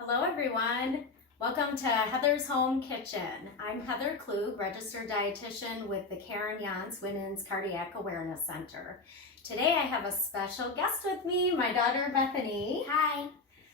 Hello everyone, welcome to Heather's Home Kitchen. I'm Heather Klug, registered dietitian with the Karen Jans Women's Cardiac Awareness Center. Today I have a special guest with me, my daughter Bethany. Hi.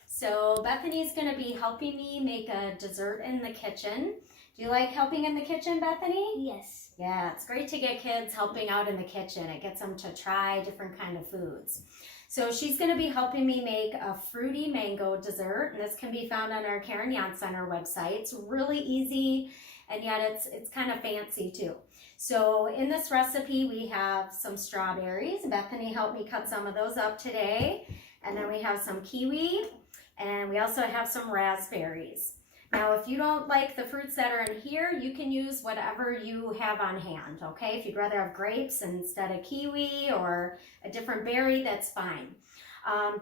So Bethany's going to be helping me make a dessert in the kitchen. Do you like helping in the kitchen, Bethany? Yes. Yeah, it's great to get kids helping out in the kitchen. It gets them to try different kind of foods. So she's going to be helping me make a fruity mango dessert, and this can be found on our Karen Jans Center website. It's really easy, and yet it's kind of fancy too. So in this recipe, we have some strawberries. Bethany helped me cut some of those up today. And then we have some kiwi, and we also have some raspberries. Now, if you don't like the fruits that are in here, you can use whatever you have on hand, okay? If you'd rather have grapes instead of kiwi or a different berry, that's fine.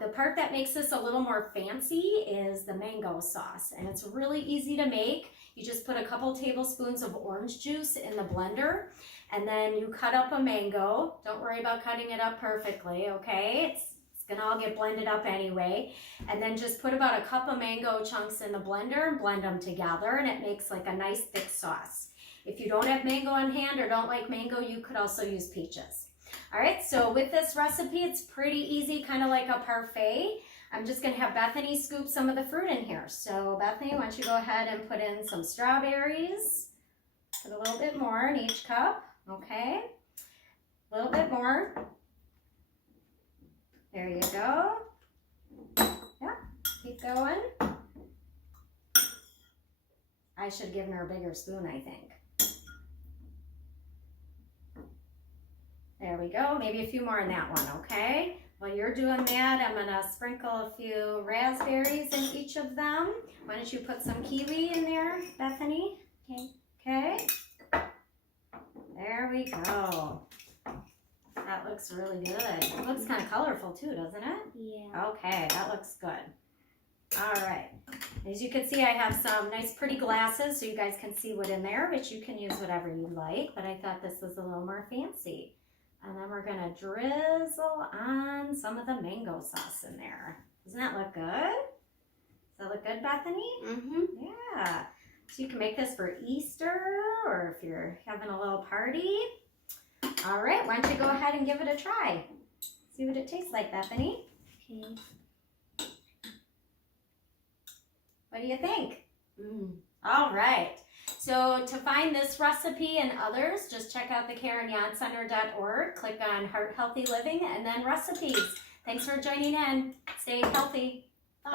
The part that makes this a little more fancy is the mango sauce, and it's really easy to make. You just put a couple tablespoons of orange juice in the blender, and then you cut up a mango. Don't worry about cutting it up perfectly, okay? It's gonna all get blended up anyway. And then just put about a cup of mango chunks in the blender and blend them together, and it makes like a nice thick sauce. If you don't have mango on hand or don't like mango, you could also use peaches. All right, so with this recipe, it's pretty easy, kind of like a parfait. I'm just gonna have Bethany scoop some of the fruit in here. So Bethany, why don't you go ahead and put in some strawberries. Put a little bit more in each cup, okay? A little bit more. There you go. Yeah, keep going. I should have given her a bigger spoon, I think. There we go. Maybe a few more in that one, okay? While you're doing that, I'm gonna sprinkle a few raspberries in each of them. Why don't you put some kiwi in there, Bethany? Okay. Okay. There we go. That looks really good. It looks kind of colorful too, doesn't it? Yeah. Okay, that looks good. All right. As you can see, I have some nice pretty glasses so you guys can see what's in there, but you can use whatever you like. But I thought this was a little more fancy. And then we're going to drizzle on some of the mango sauce in there. Doesn't that look good? Does that look good, Bethany? Mm-hmm. Yeah. So you can make this for Easter or if you're having a little party. All right, why don't you go ahead and give it a try. See what it tastes like, Bethany. Okay. What do you think? All right. So to find this recipe and others, just check out the KarenJansCenter.org, click on Heart Healthy Living, and then recipes. Thanks for joining in. Stay healthy. Bye.